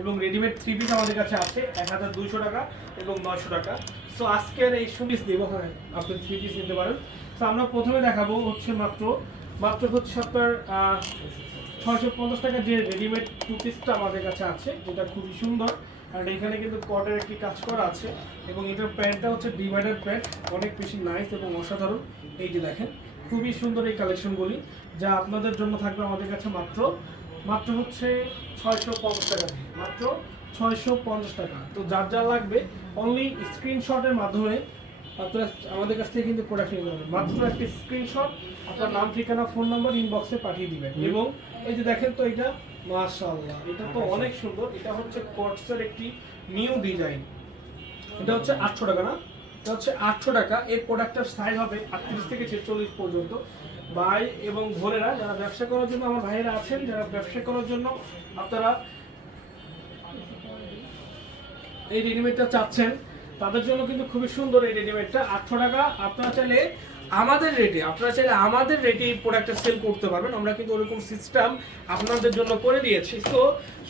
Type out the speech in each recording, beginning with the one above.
এবং readymade three piece আমাদের কাছে আছে, এক হাজার দুইশো টাকা এবং নয়শো টাকা। সো আজকের এই সুপিস দেব হ্যাঁ আপনি থ্রি পিস নিতে পারেন। তো আমরা প্রথমে দেখাবো হচ্ছে মাত্র মাত্র হচ্ছে আপনার ছয়শো পঞ্চাশ টাকা যে রেডিমেড টু পিসটা আমাদের কাছে আছে, যেটা খুবই সুন্দর। আর এখানে কিন্তু কটের একটি কাজ করা আছে এবং এটার প্যান্টটা হচ্ছে ডিভাইডার প্যান্ট, অনেক বেশি নাইস এবং অসাধারণ। এই যে দেখেন, খুবই সুন্দর এই কালেকশনগুলি যা আপনাদের জন্য থাকবে আমাদের কাছে মাত্র মাত্র হচ্ছে ছয়শো পঞ্চাশ টাকা মাত্র ছয়শো পঞ্চাশ টাকা। তো যার যা লাগবে অনলি স্ক্রিনশটের মাধ্যমে আপনারা আমাদের কাছ থেকে কিন্তু প্রোডাক্ট নিতে পারবেন। মাত্র একটি স্ক্রিনশট আপনার নাম ঠিকানা ফোন নাম্বার ইনবক্সে পাঠিয়ে দিবেন। এবং এই যে দেখেন তো এটা মাশাআল্লাহ এটা তো অনেক সুন্দর। এটা হচ্ছে কটসের একটি নিউ ডিজাইন এটা হচ্ছে আটশো টাকা না? এটা হচ্ছে আটশো টাকা। এই প্রোডাক্টটার সাইজ হবে আটত্রিশ থেকে ছেচল্লিশ পর্যন্ত। ভাই এবং বোনেরা যারা ব্যবসা করার জন্য আমার ভাইয়েরা আছেন, যারা ব্যবসা করার জন্য আপনারা এই রেডিমেডটা চাচ্ছেন, তাদের জন্য কিন্তু খুবই সুন্দর এই রেডিমেডটা আটশো টাকা, আপনারা চাইলে আমাদের রেটে আপনারা চাইলে আমাদের রেটে এই প্রোডাক্টটা সেল করতে পারবেন, আমরা কিন্তু ওরকম সিস্টেম আপনাদের জন্য করে দিয়েছি। তো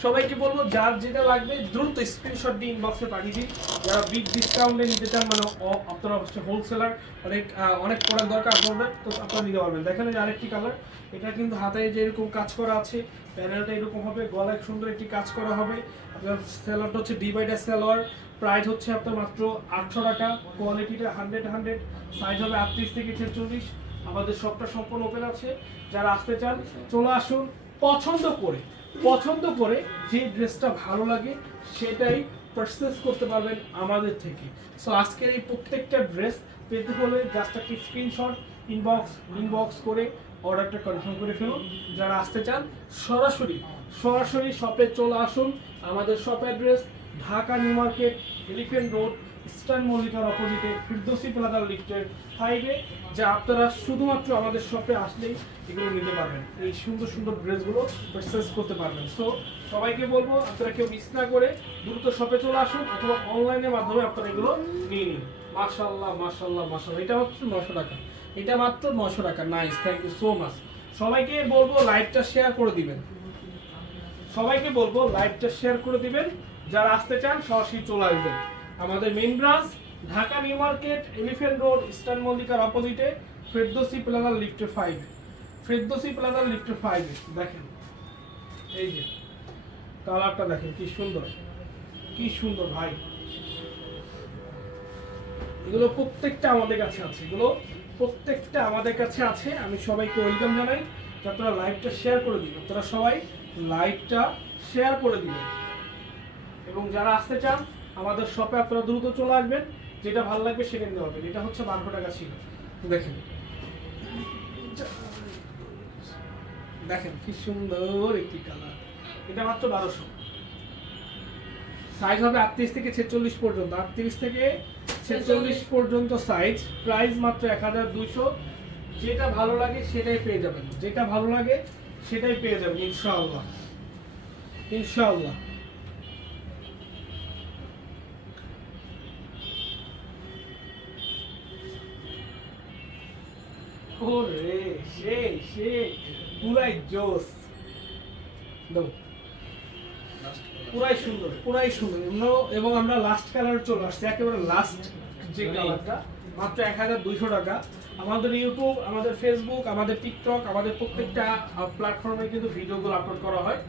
সবাইকে বলব, যার যেটা লাগবে, দ্রুত স্ক্রিনশট দিয়ে ইনবক্সে পাঠিয়ে দিন। যারা বিগ ডিসকাউন্টে নিতে চান মানে আপনারা হচ্ছে হোলসেলার অনেক অনেক প্রোডাক্ট দরকার আপনাদের, তো আপনারা নিতে পারবেন। দেখেন যে আরেকটি কালার এটা কিন্তু হাতে যে এরকম কাজ করা আছে প্যানেলটা এরকম হবে, গলায় সুন্দর একটি কাজ করা হবে। আপনার সেলারটা হচ্ছে ডিভাইডার সেলার প্রাইস হচ্ছে আপনার মাত্র আটশো টাকা কোয়ালিটিটা হান্ড্রেড হান্ড্রেড সাইজ হবে আটত্রিশ থেকে ছেচল্লিশ আমাদের সবটা সম্পূর্ণ ওপেন আছে। যারা আসতে চান, চলে আসুন। পছন্দ করে পছন্দ করে যে ড্রেসটা ভালো লাগে, সেটাই পারচেস করতে পারবেন আমাদের থেকে। সো আজকের এই প্রত্যেকটা ড্রেস পেতে হলে জাস্ট একটি স্ক্রিনশট ইনবক্স ইনবক্স করে অর্ডারটা কনফার্ম করে ফেলুন। যারা আসতে চান, সরাসরি সরাসরি শপে চলে আসুন। আমাদের shop address Dhaka new market elephant road eastern মল্লিকার অপোজিটে ফিরদোসি প্লাজার লিফটের ফাইভে যা আপনারা শুধুমাত্র আমাদের শপে আসলেই এগুলো নিতে পারবেন। এই সুন্দর সুন্দর ড্রেসগুলো পারচেস করতে পারবেন। সো সবাইকে বলব, আপনারা কেউ মিস না করে দ্রুত শপে চলে আসুন অথবা অনলাইনের মাধ্যমে আপনারা এগুলো নিয়ে নিন। মাশাল্লাহ মাশাল্লাহ মাশাল্লাহ এটা হচ্ছে নশো টাকা। এটা মাত্র নশো টাকা। Nice thank you so much সবাইকে বলব লাইভটা শেয়ার করে দিবেন। সবাইকে বলব লাইভটা শেয়ার করে দিবেন। যারা আসতে চান, সরাসরি চলে আসবেন। আমাদের main branch Dhaka new market elephant road eastern মল্লিকার অপোজিটে ফেরদোসি প্লাজার লিফটে ফাইভ ফেরদোসি প্লাজার লিফটে ফাইভ দেখেন। এই যে কালারটা দেখেন, কি সুন্দর। কি সুন্দর ভাই। এগুলো প্রত্যেকটা আমাদের কাছে আছে। এগুলো প্রত্যেকটা আমাদের কাছে আছে। আমি সবাইকে ওয়েলকাম জানাই। আপনারা লাইভটা শেয়ার করে দিন আপনারা সবাই লাইভটা শেয়ার করে দিবেন। এবং যারা আসতে চান আমাদের শপে আপনারা দ্রুত চলে আসবেন যেটা ভালো লাগবে সেটা নিতে পারবেন এটা হচ্ছে বারোশো টাকা ছিল। দেখেন। দেখেন কি সুন্দর একটি কালার। এটা মাত্র বারোশো। সাইজ হবে আটত্রিশ থেকে ছেচল্লিশ পর্যন্ত। আটত্রিশ থেকে ছেচল্লিশ পর্যন্ত সাইজ প্রাইস মাত্র এক হাজার দুশো যেটা ভালো লাগে সেটাই পেয়ে যাবেন। যেটা ভালো লাগে সেটাই পেয়ে যাবেন ইনশাআল্লাহ। ইনশাআল্লাহ। ওরে সেই সেই পুরাই জোস। পুরাই সুন্দর পুরাই সুন্দর। এবং আমরা লাস্ট কালার চলে আসছি একেবারে লাস্ট যে কালারটা মাত্র এক হাজার দুইশো টাকা। আমাদের ইউটিউব আমাদের ফেসবুক আমাদের টিকটক আমাদের প্রত্যেকটা প্ল্যাটফর্মে কিন্তু ভিডিওগুলো আপলোড করা হয়।